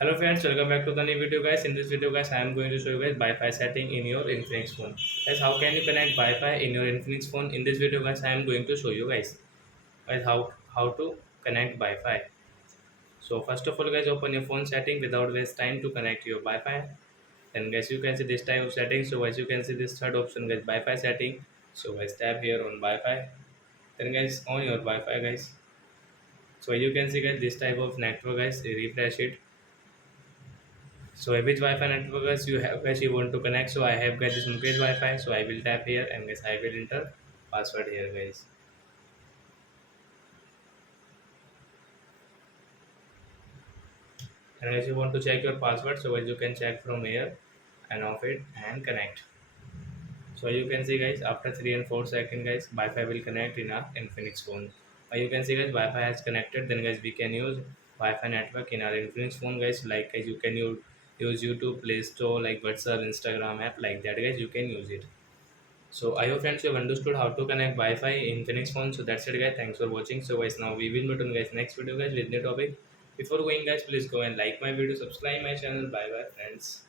Hello friends, welcome back to the new video guys. In this video guys, I am going to show you guys Wi-Fi setting in your Infinix phone. Guys, how can you connect Wi-Fi in your Infinix phone? In this video guys, I am going to show you guys how to connect Wi-Fi. So first of all guys, open your phone setting without waste time to connect your Wi-Fi. Then guys, you can see this type of setting. So guys, you can see this third option guys, Wi-Fi setting. So guys, tap here on Wi-Fi. Then guys, on your Wi-Fi guys. So you can see guys this type of network guys, refresh it. So which Wi-Fi network guys you have guys you want to connect? So I have got this Mukesh Wi-Fi. So I will tap here and guys I will enter password here guys. And guys you want to check your password, so guys you can check from here and off it and connect. So you can see guys after 3 and 4 seconds guys Wi-Fi will connect in our Infinix phone. You can see guys Wi-Fi has connected. Then guys we can use Wi-Fi network in our Infinix phone guys. Like guys you can use YouTube, Play Store, like WhatsApp, Instagram app like that guys you can use it. So I hope friends you have understood how to connect Wi-Fi in Infinix phone. So that's it guys. Thanks for watching. So guys now we will meet on guys next video guys with new topic. Before going guys, please go and like my video, subscribe my channel. Bye bye friends.